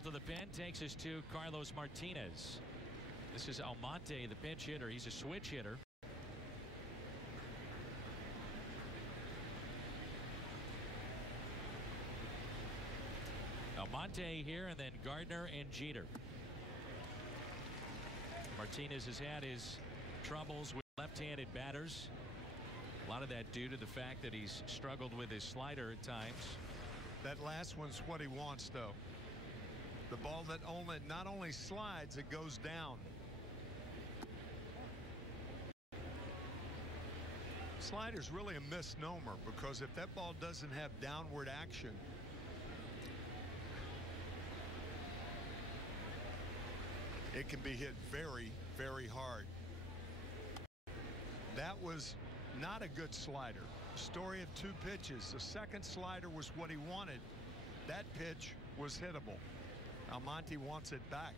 ball to the pen takes us to Carlos Martinez. This is Almonte, the pinch hitter. He's a switch hitter. Almonte here, and then Gardner and Jeter. Martinez has had his troubles with left-handed batters. A lot of that due to the fact that he's struggled with his slider at times. That last one's what he wants, though. The ball that not only slides, it goes down. Slider's really a misnomer, because if that ball doesn't have downward action, it can be hit very, very hard. That was not a good slider. Story of two pitches. The second slider was what he wanted. That pitch was hittable. Almonte wants it back.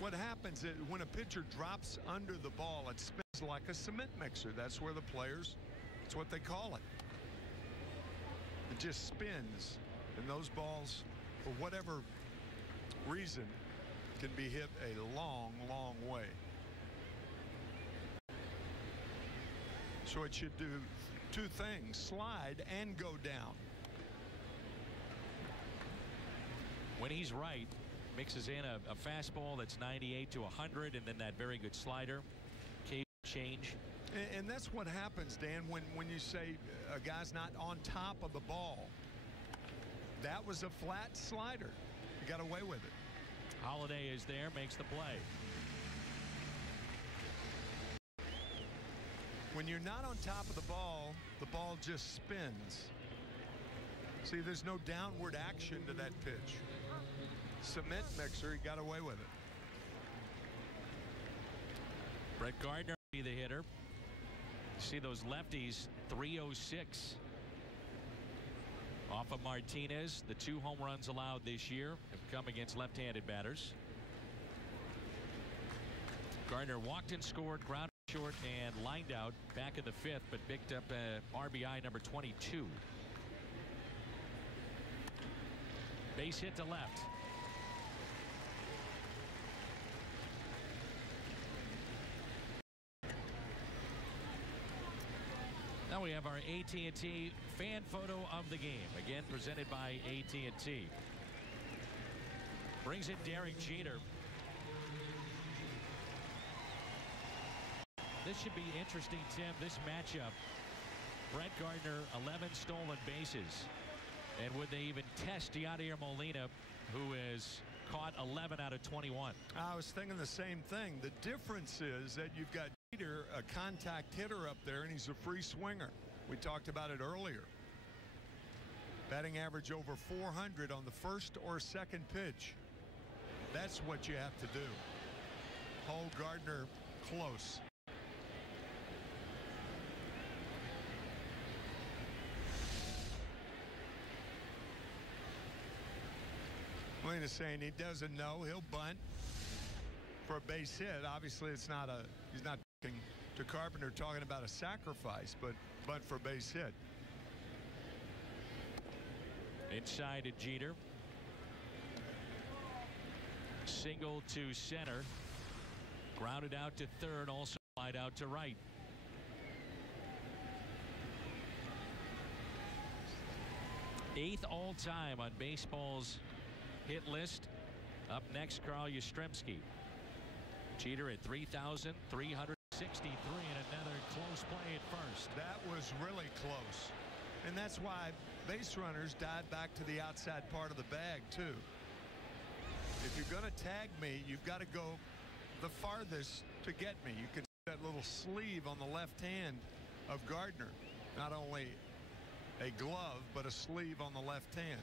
What happens is when a pitcher drops under the ball, it spins like a cement mixer. That's where the players, that's what they call it. It just spins. And those balls, for whatever reason, can be hit a long, long way. So it should do two things: slide and go down. When he's right, mixes in a fastball that's 98 to 100, and then that very good slider. Change. And that's what happens, Dan, when you say a guy's not on top of the ball. That was a flat slider. You got away with it. Holiday is there, makes the play. When you're not on top of the ball just spins. See, there's no downward action to that pitch. Cement mixer, he got away with it. Brett Gardner be the hitter. See those lefties, 306 off of Martinez. The 2 home runs allowed this year have come against left-handed batters. Gardner walked and scored, grounded short, and lined out back in the 5th, but picked up RBI number 22. Base hit to left. Now we have our AT&T fan photo of the game, again presented by AT&T. Brings in Derek Jeter. This should be interesting, Tim, this matchup. Brett Gardner, 11 stolen bases. And would they even test Yadier Molina, who has caught 11 out of 21? I was thinking the same thing. The difference is that you've got Jeter, a contact hitter up there, and he's a free swinger. We talked about it earlier. Batting average over 400 on the first or second pitch. That's what you have to do. Hold Gardner close. Molina's saying he doesn't know. He'll bunt for a base hit. Obviously, it's not a, he's not talking to Carpenter talking about a sacrifice, but bunt for a base hit. Inside to Jeter. Single to center. Grounded out to third, also slide out to right. Eighth all-time on baseball's hit list. Up next, Carl Yastrzemski. Jeter at 3,363, and another close play at first. That was really close. And that's why base runners dive back to the outside part of the bag, too. If you're going to tag me, you've got to go the farthest to get me. You can see that little sleeve on the left hand of Gardner. Not only a glove, but a sleeve on the left hand.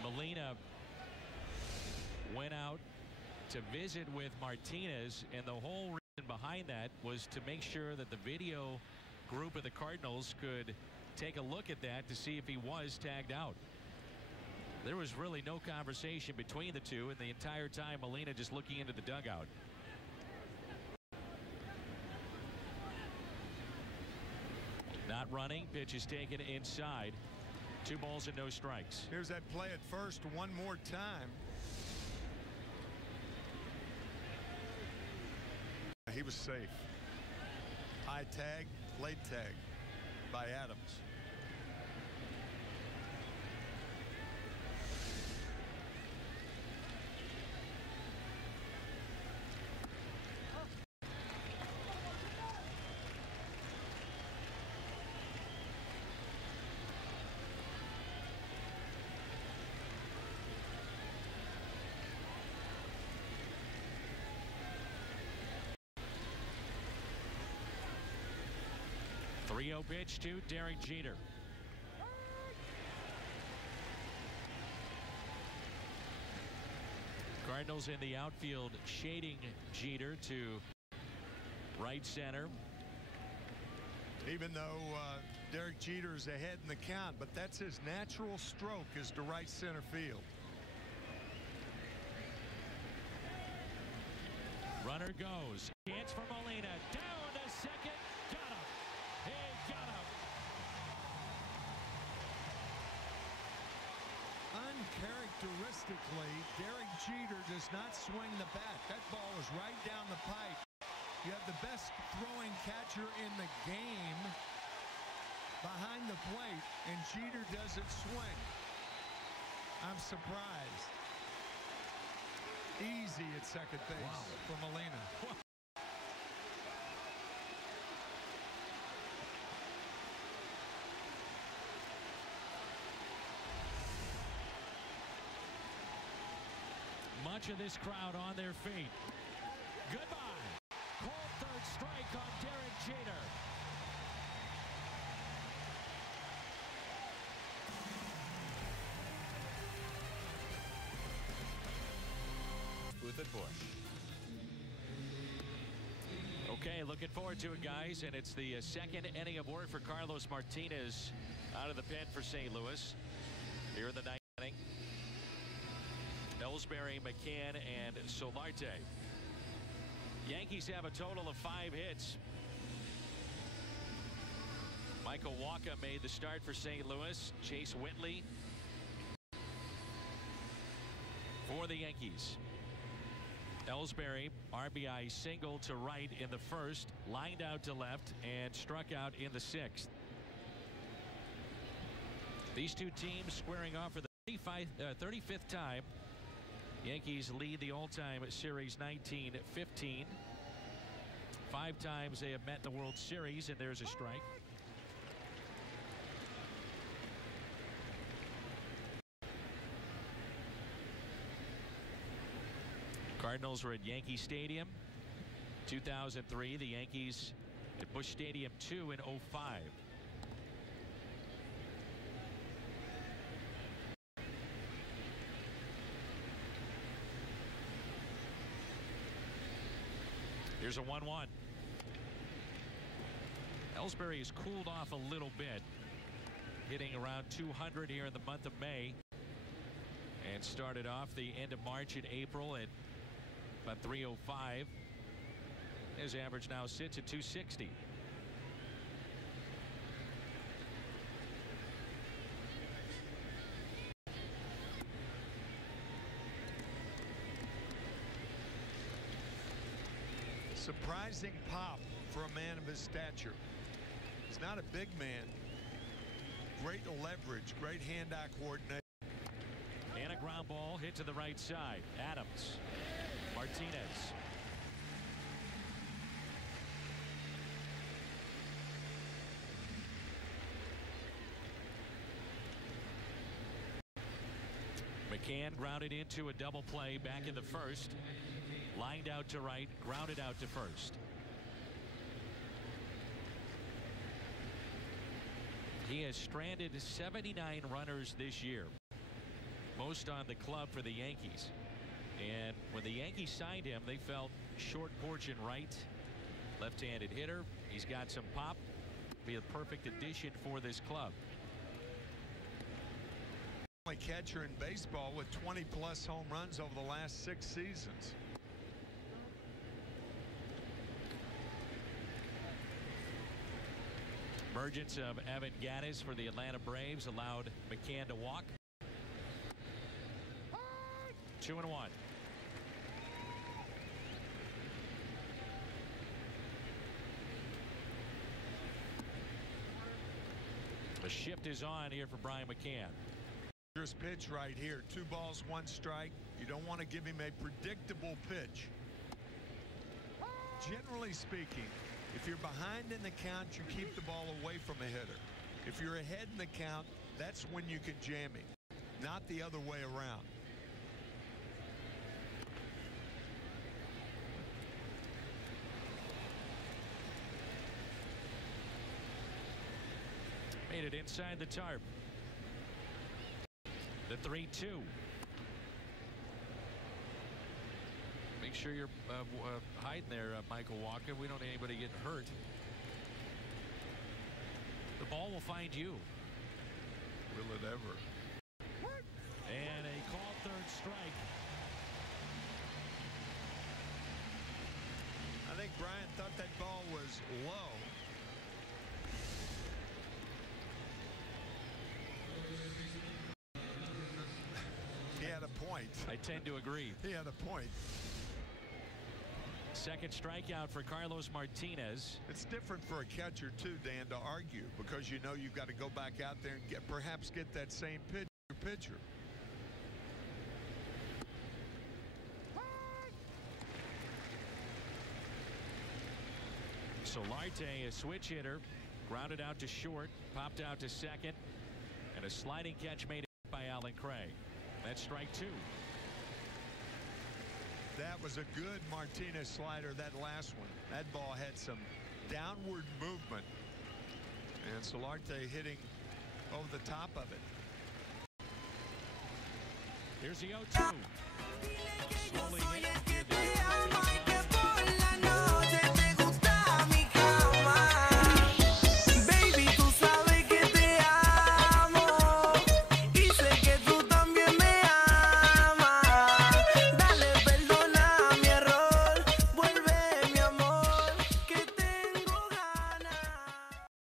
Molina went out to visit with Martinez, and the whole reason behind that was to make sure that the video group of the Cardinals could take a look at that to see if he was tagged out. There was really no conversation between the two, and the entire time Molina just looking into the dugout. Not running. Pitch is taken inside. 2 balls and no strikes. Here's that play at first one more time. He was safe. High tag, late tag by Adams. Three-0 pitch to Derek Jeter. Cardinals in the outfield shading Jeter to right center. Even though Derek Jeter is ahead in the count, but that's his natural stroke, is to right center field. Runner goes. Chance for Molina. Down to second. Got him. He got him. Uncharacteristically, Derek Jeter does not swing the bat. That ball is right down the pipe. You have the best throwing catcher in the game behind the plate, and Jeter doesn't swing. I'm surprised. Easy at second base for Molina. Much of this crowd on their feet. Goodbye. Called third strike on Derek Jeter. Booth at Bush. Okay, looking forward to it, guys, and it's the second inning of work for Carlos Martinez out of the pen for St. Louis here in the ninth inning. Ellsbury, McCann, and Solarte. Yankees have a total of 5 hits. Michael Wacha made the start for St. Louis. Chase Whitley for the Yankees. Ellsbury, RBI single to right in the first, lined out to left, and struck out in the 6th. These two teams squaring off for the 35th time. Yankees lead the all-time series 19-15. 5 times they have met in the World Series, and there's a strike. Cardinals were at Yankee Stadium 2003. The Yankees at Busch Stadium 2 in 05. Here's a 1-1. Ellsbury has cooled off a little bit, hitting around 200 here in the month of May, and started off the end of March and April at about 305. His average now sits at 260. Surprising pop for a man of his stature. He's not a big man. Great leverage, great hand-eye coordination. And a ground ball hit to the right side. Adams. Martinez. McCann grounded into a double play back in the first. Lined out to right, grounded out to first. He has stranded 79 runners this year, most on the club for the Yankees. And when the Yankees signed him, they felt short porch and right, left-handed hitter. He's got some pop. Be a perfect addition for this club. Only catcher in baseball with 20+ home runs over the last 6 seasons. Emergence of Evan Gattis for the Atlanta Braves allowed McCann to walk. 2-1. The shift is on here for Brian McCann. This pitch right here, 2 balls, 1 strike. You don't want to give him a predictable pitch. Generally speaking, if you're behind in the count, you keep the ball away from a hitter. If you're ahead in the count, that's when you can jam him, not the other way around. Made it inside the tarp. The 3-2. Make sure you're hiding there, Michael Walker. We don't want anybody getting hurt. The ball will find you. Will it ever? And a called third strike. I think Brian thought that ball was low. He had a point. I tend to agree. He had a point. Second strikeout for Carlos Martinez. It's different for a catcher too, Dan, to argue, because you know you've got to go back out there and perhaps get that same pitcher. Solarte, a switch hitter, grounded out to short, popped out to second, and a sliding catch made by Allen Craig. That's strike 2. That was a good Martinez slider, that last one. That ball had some downward movement. And Solarte hitting over the top of it. Here's the 0-2. Slowly hit.